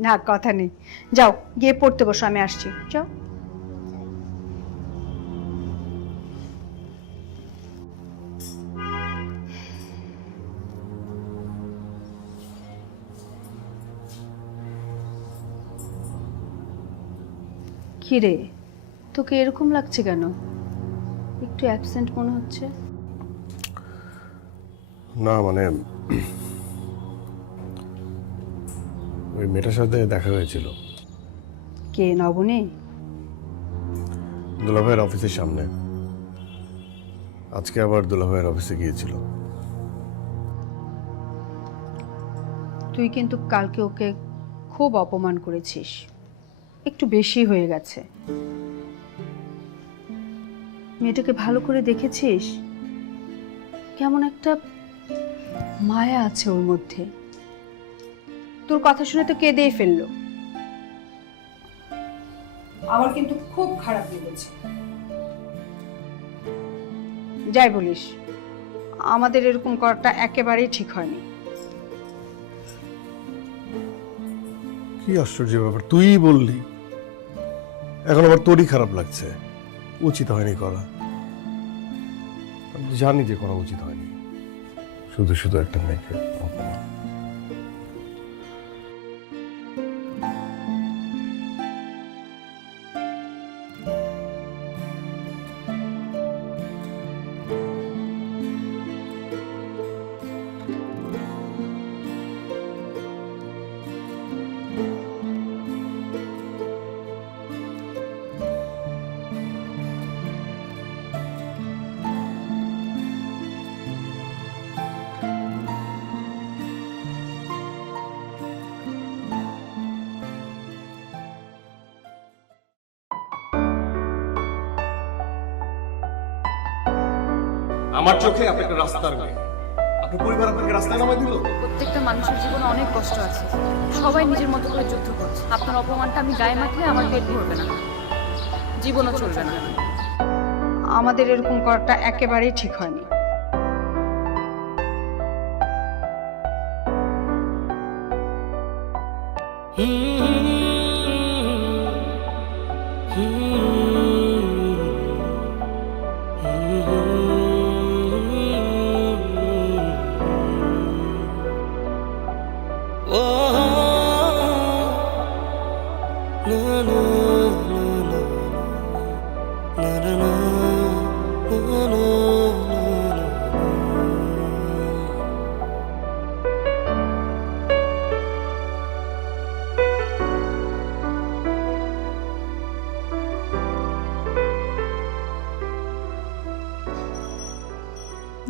না, কথা নেই। যাও গিয়ে পড়তে বসো, আমি আসছি। যাও। কিরে, তোকে এরকম লাগছে কেন? একটু অ্যাবসেন্ট মনে হচ্ছে। না মানে ওই মেয়েটার সাথে দেখা হয়েছিল। কে, নবনী? দুলাভাইয়ের অফিসের সামনে। আজকে আবার দুলাভাইয়ের অফিসে গিয়েছিল। তুই কিন্তু কালকে ওকে খুব অপমান করেছিস, একটু বেশি হয়ে গেছে। মেয়েটাকে ভালো করে দেখেছিস? কেমন একটা মায়া আছে ওর মধ্যে। তোর কথা শুনে তো কেঁদেই ফেললো। আমার কিন্তু খুব খারাপ লেগেছে। যাই বলিস, আমাদের এরকম করাটা একেবারেই ঠিক হয়নি। কি আশ্চর্য ব্যাপার, তুই বললি, এখন আবার তোরই খারাপ লাগছে। উচিত হয়নি করা। আমি জানি যে করা উচিত হয়নি, শুধু শুধু একটা মেয়েকে অপমান। আমার চোখে আপনি একটা রাস্তার মেয়ে, আপনার পরিবার আপনাকে রাস্তায় নামাই দিল। প্রত্যেকটা মানুষের জীবনে অনেক কষ্ট আছে, সবাই নিজের মতো করে যুদ্ধ করছে। আপনার অপমানটা আমি গায়ে মাখলে আমার পেট ভরবে না, জীবনও চলবে না। আমাদের এরকম করাটা একেবারেই ঠিক হয়নি।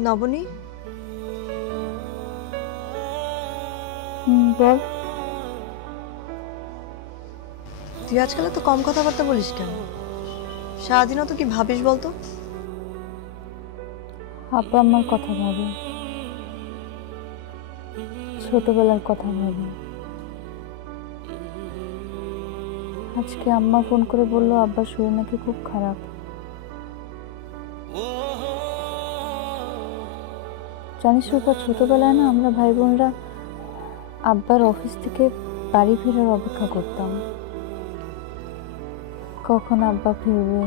নবনী, বল। তুই আজকাল তো কম কথাবার্তা বলিস কেন? সারাদিনও তো কি ভাবিস বলতো? আব্বা আমার কথা ভাবে, ছোটবেলার কথা ভাবে। আজকে আম্মা ফোন করে বললো আব্বার শরীর নাকি খুব খারাপ। জানিস রূপা, ছোটবেলায় না আমরা ভাই বোনরা আব্বার অফিস থেকে বাড়ি ফেরার অপেক্ষা করতাম। কখন আব্বা ফিরবে,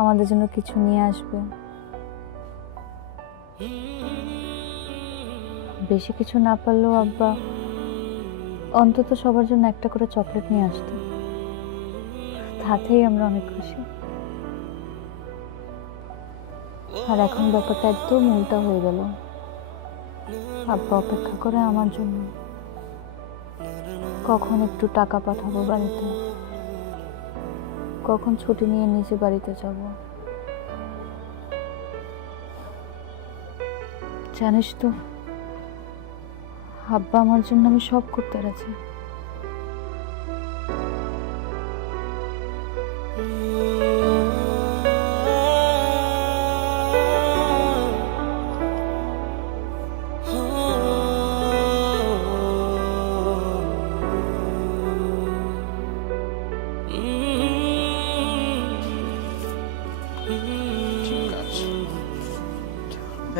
আমাদের জন্য কিছু নিয়ে আসবে। বেশি কিছু না পারলেও আব্বা অন্তত সবার জন্য একটা করে চকলেট নিয়ে আসতো। তাতেই আমরা অনেক খুশি। আর এখন ব্যাপারটা একদম উল্টা হয়ে গেল। আব্বা অপেক্ষা করে আমার জন্য, কখন একটু টাকা পাঠাবো বাড়িতে, কখন ছুটি নিয়ে নিজে বাড়িতে যাব। জানিস তো, আব্বা আমার জন্য আমি সব করতে রাজি।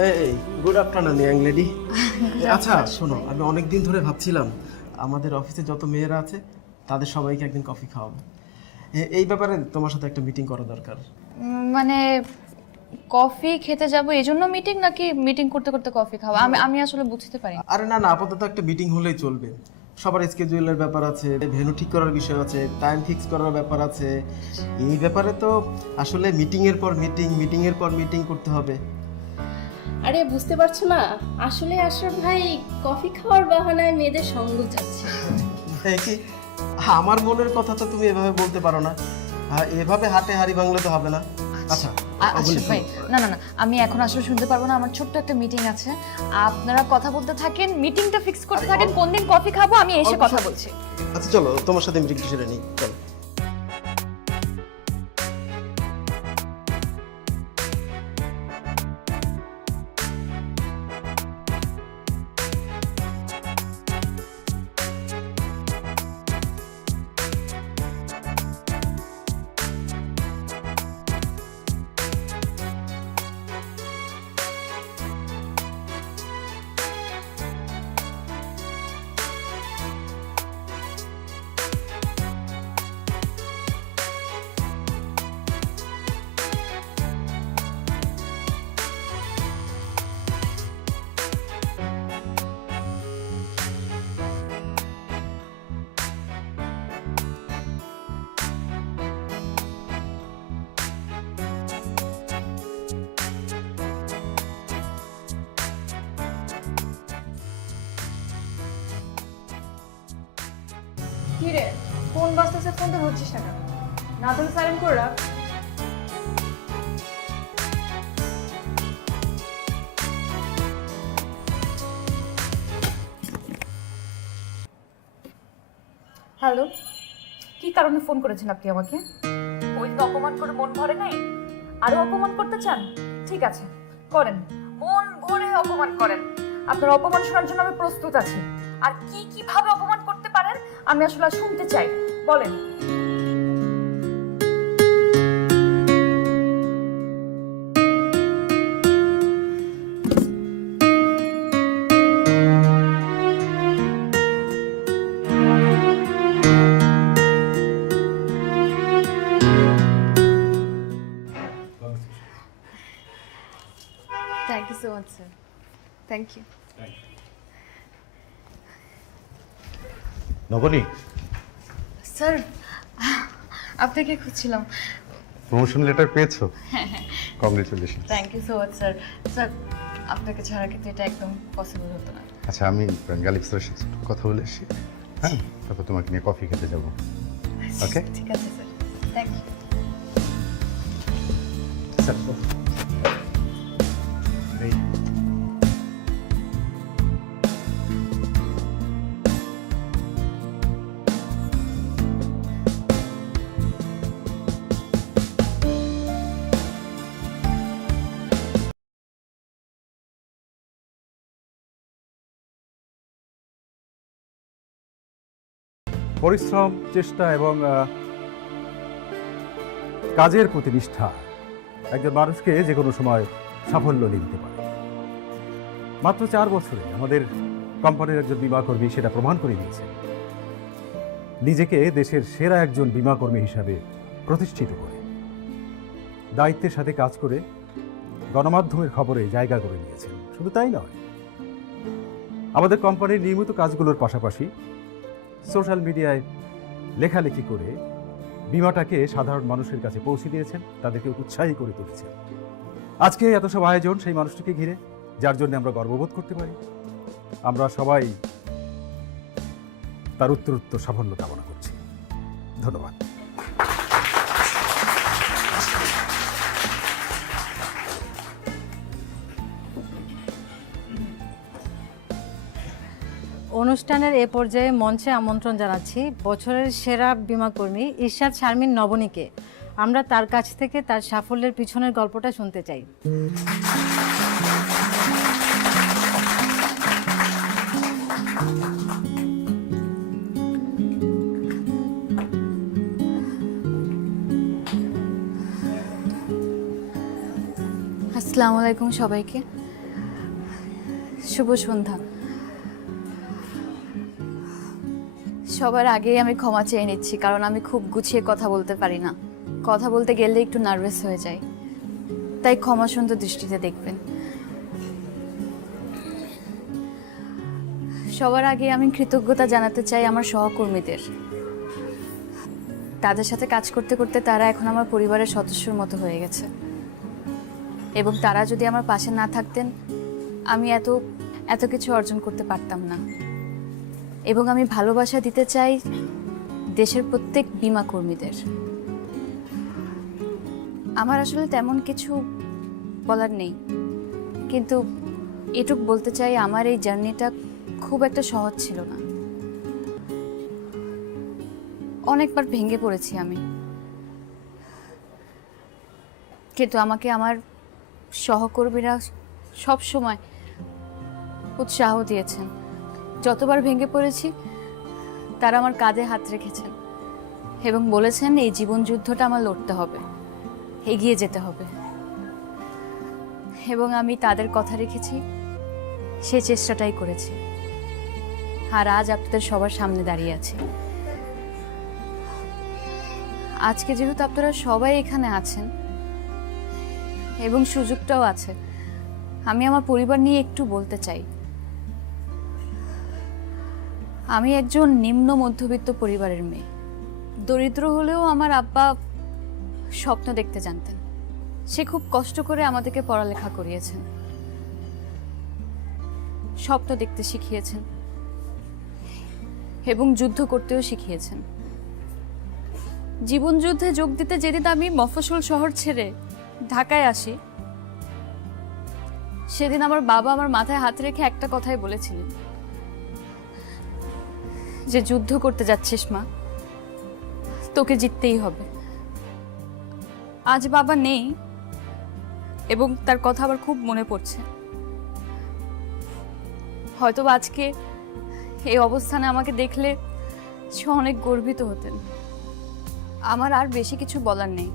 এই গুড আফটারনুন ইয়াং লেডি। আচ্ছা শোনো, আমি অনেক দিন ধরে ভাবছিলাম আমাদের অফিসে যত মেয়েরা আছে তাদের সবাইকে একদিন কফি খাওয়াবো। এই ব্যাপারে তোমার সাথে একটা মিটিং করা দরকার। মানে কফি খেতে যাব এই জন্য মিটিং, নাকি মিটিং করতে করতে কফি খাওয়া? আমি আসলে বুঝতে পারি। আরে না না, আপাতত একটা মিটিং হলেই চলবে। সবার স্কেজুলের ব্যাপার আছে, ভেন্যু ঠিক করার বিষয় আছে, টাইম ফিক্স করার ব্যাপার আছে। এই ব্যাপারে তো আসলে মিটিংয়ের পর মিটিং করতে হবে। আরে বুঝতে পারছো না, আসলে আশরাফ ভাই কফি খাওয়ার বাহানায় মেয়েদের সঙ্গ চাচ্ছে। কি আমার মনের কথা তো তুমি এভাবে বলতে পারো না, এভাবে হাটে হাড়ি ভাঙলে তো হবে না। আচ্ছা আশরাফ ভাই, না না না, আমি এখন আসলে শুনতে পারবো না, আমার ছোট্ট একটা মিটিং আছে। আপনারা কথা বলতে থাকেন, মিটিংটা ফিক্স করতে থাকেন, কোন দিন কফি খাবো আমি এসে কথা বলছি। আচ্ছা চলো, তোমার সাথে মিটিংটা সেরে নিই, চলো। কি রে, ফোন বাজতেছে, ফোনটা ধরছিস না কেন? না ধরে সাইলেন্ট করে রাখ। হ্যালো, কি কারণে ফোন করেছেন আপনি আমাকে? ওই তো অপমান করে মন ভরে নাই, আরো অপমান করতে চান? ঠিক আছে, করেন, মন ভরে অপমান করেন। আপনার অপমান শোনার জন্য আমি প্রস্তুত আছি। আর কিভাবে অপমান করতে পারেন আমি আসলে শুনতে চাই, বলেন। Much sir. Thank you. Nabani, sir, আপনাকে খুঁজছিলাম। প্রমোশন লেটার পেয়েছো? Congratulation. Thank you so much sir. Sir, আপনাকে ছাড়া কিন্তু এটা একদম পসিবল হতো না। আচ্ছা, আমি গালিব স্যারের সাথে একটু কথা বলে আসি, হ্যাঁ, তারপর তোমাকে নিয়ে কফি খেতে যাবো। ওকে, ঠিক আছে স্যার, থ্যাংক ইউ। স্যার এই পরিশ্রম, চেষ্টা এবং কাজের প্রতি নিষ্ঠা একজন মানুষকে যে কোনো সময় সাফল্য নিয়ে দিতে পারে। মাত্র 4 বছরে আমাদের কোম্পানির একজন বীমা কর্মী সেটা প্রমাণ করে দিয়েছে, নিজেকে দেশের সেরা একজন বীমা কর্মী হিসাবে প্রতিষ্ঠিত করে দায়িত্বের সাথে কাজ করে গণমাধ্যমের খবরে জায়গা করে নিয়েছেন। শুধু তাই নয়, আমাদের কোম্পানির নিয়মিত কাজগুলোর পাশাপাশি সোশ্যাল মিডিয়ায় লেখালেখি করে বীমাটাকে সাধারণ মানুষের কাছে পৌঁছে দিয়েছেন, তাদেরকে উৎসাহী করে তুলেছেন। আজকে এত সব আয়োজন সেই মানুষটিকে ঘিরে, যার জন্য আমরা গর্ববোধ করতে পারি। আমরা সবাই তার উত্তরোত্তর সাফল্য কামনা করছি। ধন্যবাদ। অনুষ্ঠানের এ পর্যায়ে মঞ্চে আমন্ত্রণ জানাচ্ছি বছরের সেরা বীমাকর্মী ইরশাদ শারমিন নবনীকে। আমরা তার কাছ থেকে তার সাফল্যের পিছনের গল্পটা শুনতে চাই। আসসালামু আলাইকুম সবাইকে, শুভ সন্ধ্যা। সবার আগেই আমি ক্ষমা চেয়ে নিচ্ছি, কারণ আমি খুব গুছিয়ে কথা বলতে পারি না। কথা বলতে গেলে একটু নার্ভাস হয়ে যাই, তাই ক্ষমা সুন্দর দৃষ্টিতে দেখবেন। সবার আগে আমি কৃতজ্ঞতা জানাতে চাই আমার সহকর্মীদের। তাদের সাথে কাজ করতে করতে তারা এখন আমার পরিবারের সদস্যর মতো হয়ে গেছে, এবং তারা যদি আমার পাশে না থাকতেন আমি এত কিছু অর্জন করতে পারতাম না। এবং আমি ভালোবাসা দিতে চাই দেশের প্রত্যেক বীমা কর্মীদের। আমার আসলে তেমন কিছু বলার নেই, কিন্তু এটুক বলতে চাই আমার এই জার্নিটা খুব একটা সহজ ছিল না। অনেকবার ভেঙে পড়েছি আমি, কিন্তু আমাকে আমার সহকর্মীরা সব সময় উৎসাহ দিয়েছেন। যতবার ভেঙে পড়েছি তারা আমার কাঁধে হাত রেখেছেন এবং বলেছেন এই জীবন যুদ্ধটা আমার লড়তে হবে, এগিয়ে যেতে হবে। এবং আমি তাদের কথা রেখেছি, সেই চেষ্টাটাই করেছি, আর আজ আপনাদের সবার সামনে দাঁড়িয়ে আছি। আজকে যেহেতু আপনারা সবাই এখানে আছেন এবং সুযোগটাও আছে, আমি আমার পরিবার নিয়ে একটু বলতে চাই। আমি একজন নিম্ন মধ্যবিত্ত পরিবারের মেয়ে। দরিদ্র হলেও আমার আব্বা স্বপ্ন দেখতে জানতেন। সে খুব কষ্ট করে আমাদেরকে পড়ালেখা করিয়েছেন, স্বপ্ন দেখতে শিখিয়েছেন এবং যুদ্ধ করতেও শিখিয়েছেন। জীবন যুদ্ধে যোগ দিতে যেদিন আমি মফস্বল শহর ছেড়ে ঢাকায় আসি, সেদিন আমার বাবা আমার মাথায় হাত রেখে একটা কথাই বলেছিলেন, যে যুদ্ধ করতে যাচ্ছিস মা, তোকে জিততেই হবে। আজ বাবা নেই এবং তার কথা আবার খুব মনে পড়ছে। হয়তো আজকে এই অবস্থানে আমাকে দেখলে সে অনেক গর্বিত হতেন। আমার আর বেশি কিছু বলার নেই,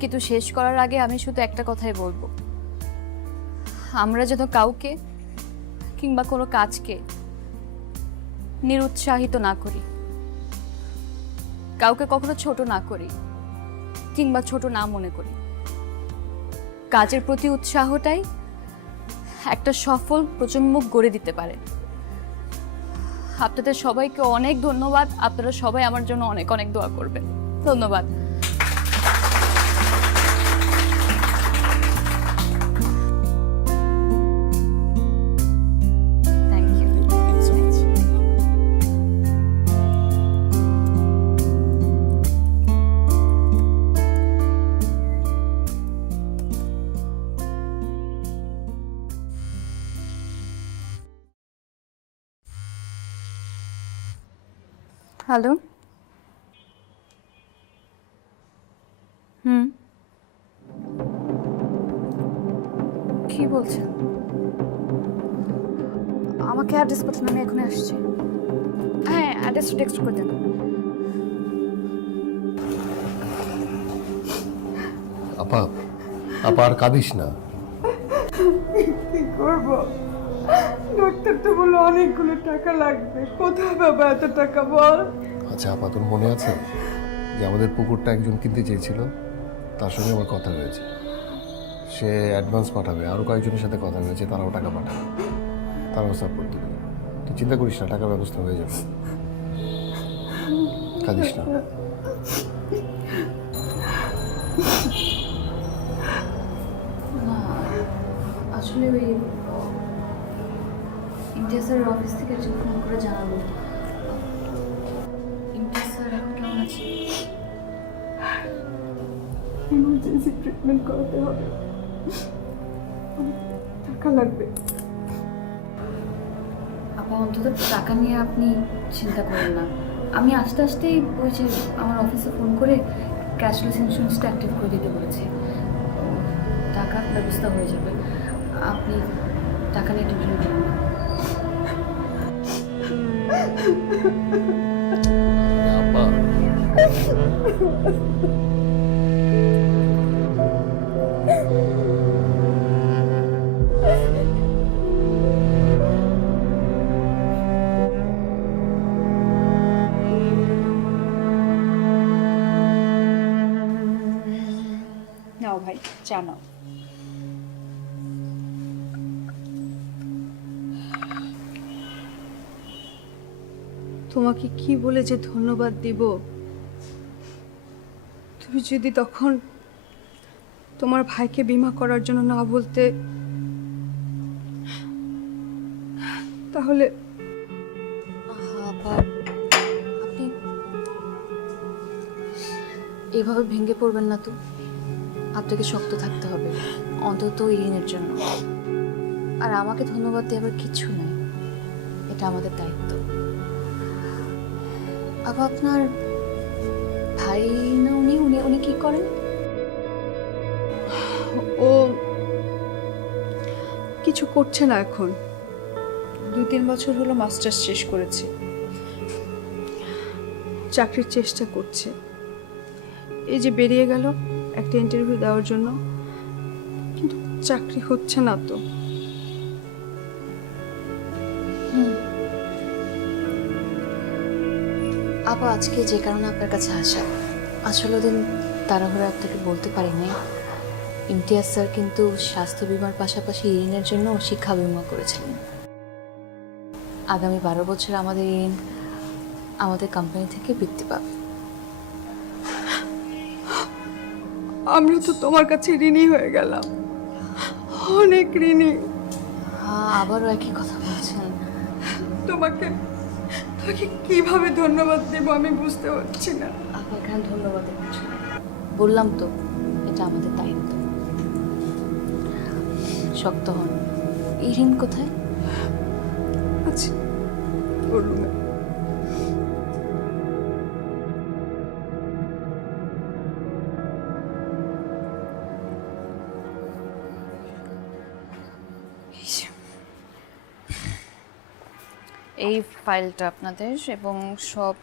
কিন্তু শেষ করার আগে আমি শুধু একটা কথাই বলবো, আমরা যেন কাউকে কিংবা কোনো কাজকে নিরুৎসাহিত না করি, কাউকে কখনো ছোট না করি কিংবা ছোট না মনে করি। কাজের প্রতি উৎসাহটাই একটা সফল প্রজন্ম গড়ে দিতে পারে। আপনাদের সবাইকে অনেক ধন্যবাদ। আপনারা সবাই আমার জন্য অনেক অনেক দোয়া করবেন। ধন্যবাদ। Thank you. হ্যালো। কি বলছেন? আমাকে অ্যাড্রেস পাঠান, আমি এখনই আসছি। হ্যাঁ, অ্যাড্রেসটা টেক্সট করে দেন। আপা আপা আর কাঁদিস না। কি করব? ডাক্তার তো বললো অনেকগুলো টাকা লাগবে, কোথায় পাবো এত টাকা বল? আচ্ছা আপা, তোর মনে আছে যে আমাদের পুকুরটা একজন কিনতে চেয়েছিল? তার সঙ্গে আমার কথা হয়েছে, সে অ্যাডভান্স পাঠাবে। আরও কয়েকজনের সাথে কথা হয়েছে, তারাও টাকা পাঠাবে, তারাও সাপোর্ট দেবে। তুই চিন্তা করিস না, টাকার ব্যবস্থা হয়ে যাবে। কাঁদিস না। আসলে ওই ইমতিয়াজ স্যারের অফিস থেকে একজন ফোন করে জানাবো। ইমতিয়াজ স্যার এখন কেমন আছে? ইমার্জেন্সি ট্রিটমেন্ট করাতে হবে, টাকা লাগবে। আপা অন্তত টাকা নিয়ে আপনি চিন্তা করেন না। আমি আস্তে আস্তেই ওই যে আমার অফিসে ফোন করে ক্যাশলেস ইন্স্যুরেন্সটা অ্যাক্টিভ করে দিতে বলেছি। টাকার ব্যবস্থা হয়ে যাবে, আপনি টাকা নিয়ে টেনশন করবেন না। আপা নাও ভাই, চা নাও। তোমাকে কি বলে যে ধন্যবাদ দিব? তুমি যদি তখন তোমার ভাইকে বীমা করার জন্য না বলতে, তাহলে আপা আপনি এভাবে ভেঙে পড়বেন না তো। আপনাকে শক্ত থাকতে হবে, অন্তত ইরিনের জন্য। আর আমাকে ধন্যবাদ দেওয়ার কিচ্ছু নেই, এটা আমাদের দায়িত্ব। আপা আপনার ভাই না উনি উনি উনি কি করেন? ও কিছু করছে না এখন, 2-3 বছর হলো মাস্টার্স শেষ করেছে, চাকরির চেষ্টা করছে। এই যে বেরিয়ে গেল একটা ইন্টারভিউ দেওয়ার জন্য, কিন্তু চাকরি হচ্ছে না তো। আপা আজকে যে কারণে আপনার কাছে আসা, আসলে ওদিন তাড়াহুড়ো আপনাকে বলতে পারিনি। ইমতিয়াজ স্যার কিন্তু স্বাস্থ্য বিমার পাশাপাশি ইরিনের জন্য শিক্ষা বিমা করেছিলেন। আগামী 12 বছর আমাদের ইরিন আমাদের কোম্পানি থেকে বৃত্তি পাবে। আমরা তো তোমার কাছে ঋণী হয়ে গেলাম, অনেক ঋণী। আবারও একই কথা বলছেন। তোমাকে কিভাবে ধন্যবাদ দেব আমি বুঝতে পারছি না। আপা এখানে ধন্যবাদের কিছু নেই, বললাম তো এটা আমাদের দায়িত্ব। শক্ত হন। ইরিন কোথায়? আচ্ছা, ওর রুমে। এই ফাইলটা আপনাদের এবং সব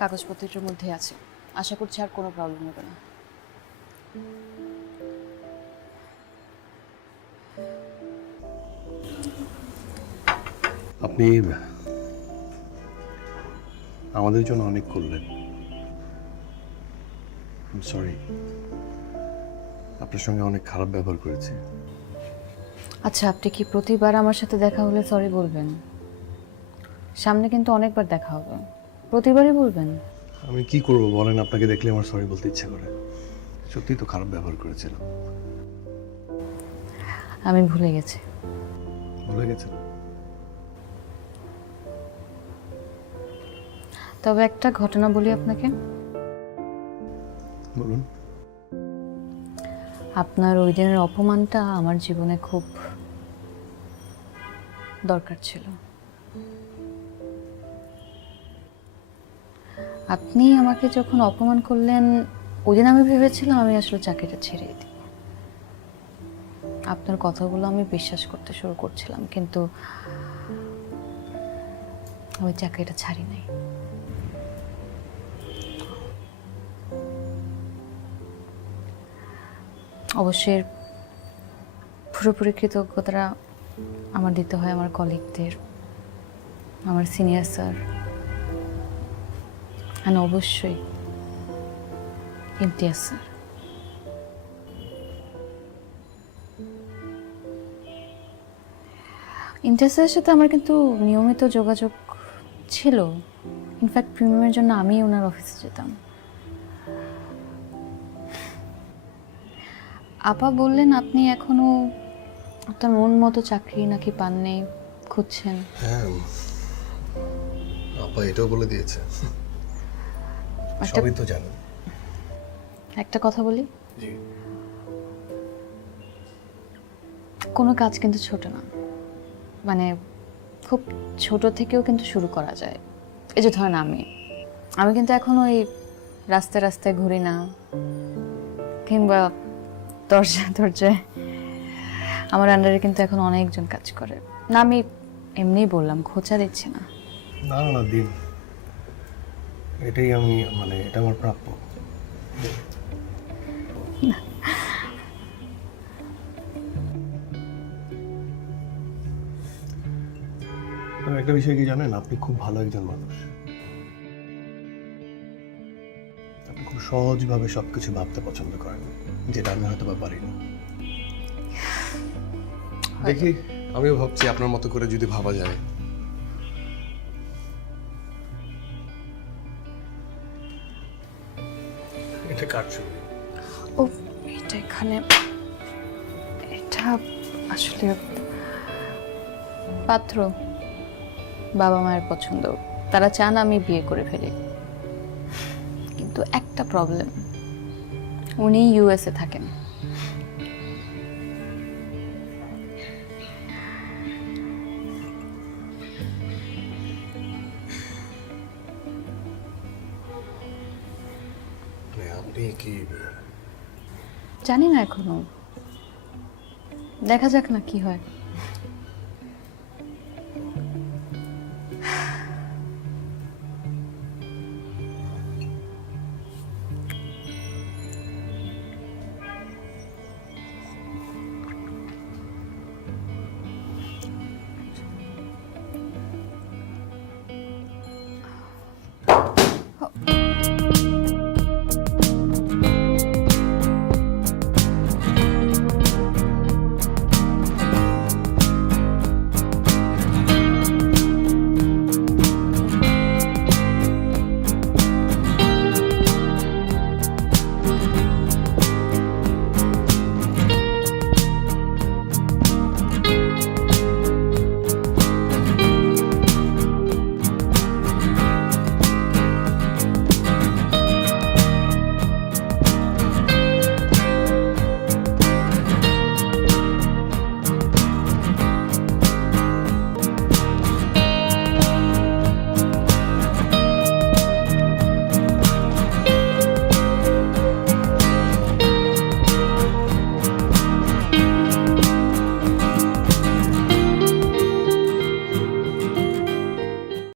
কাগজপত্রের মধ্যে আছে। আশা করছি আর কোনো প্রবলেম হবে না। আপনি আমাদের জন্য অনেক করলেন। সরি, আপনার সঙ্গে অনেক খারাপ ব্যবহার করেছি। আচ্ছা, আপনি কি প্রতিবার আমার সাথে দেখা হলে সরি বলবেন? সামনে কিন্তু অনেকবার দেখা হবে, প্রতিবারই বলবেন? আমি কি করব বলেন, আপনাকে দেখলে আমার সরি বলতে ইচ্ছে করে। সত্যি তো খারাপ ব্যবহার করেছিলাম। আমি ভুলে গেছি। ভুলে গেছেন? তবে একটা ঘটনা বলি আপনাকে। বলুন। আপনার ওই দিনের অপমানটা আমার জীবনে খুব দরকার ছিল। আপনি আমাকে যখন অপমান করলেন, ওই দিন আমি ভেবেছিলাম আমি আসলে চাকরিটা ছেড়ে দিই। আপনার কথাগুলো আমি বিশ্বাস করতে শুরু করছিলাম, কিন্তু ওই চাকরিটা ছাড়ি নাই। অবশ্যই পুরোপুরি কৃতজ্ঞতাটা আমার দিতে হয় আমার কলিগদের, আমার সিনিয়র স্যার, আর অবশ্যই ইমতিয়াজ স্যার। ইমতিয়াজ স্যারের সাথে আমার কিন্তু নিয়মিত যোগাযোগ ছিল। ইনফ্যাক্ট প্রিমিয়ামের জন্য আমি ওনার অফিসে যেতাম। আপা বললেন আপনি এখনো আপনার মন মতো চাকরি নাকি পাননি, খুঁজছেন। হ্যাঁ, আপা এটাও বলে দিয়েছে। সবই তো জানেন। একটা কথা বলি, জি। কোনো কাজ কিন্তু ছোট না, মানে খুব ছোট থেকেও কিন্তু শুরু করা যায়। এই যে ধরেন আমি কিন্তু এখন ওই রাস্তায় রাস্তায় ঘুরি না, কিংবা দরজায় আমার আন্ডারে কিন্তু এখন অনেকজন কাজ করে না। আমি এমনিই বললাম, খোঁচা দিচ্ছি না। না না দিন, এটাই আমি এটা আমার প্রাপ্য। একটা বিষয় কি জানেন, আপনি খুব ভালো একজন মানুষ। আপনি খুব সহজভাবে সবকিছু ভাবতে পছন্দ করেন, যেটা আমি হয়তো বা পারি না। দেখি, আমিও ভাবছি আপনার মতো করে যদি ভাবা যায়। এটা কার ছবি? ও, এটা এখানে, এটা আসলে পাত্র, বাবা মায়ের পছন্দ। তারা চান আমি বিয়ে করে ফেলি, কিন্তু একটা প্রবলেম, উনি ইউএসএ থাকেন। আপনি কি? জানি না এখনো, দেখা যাক না কি হয়।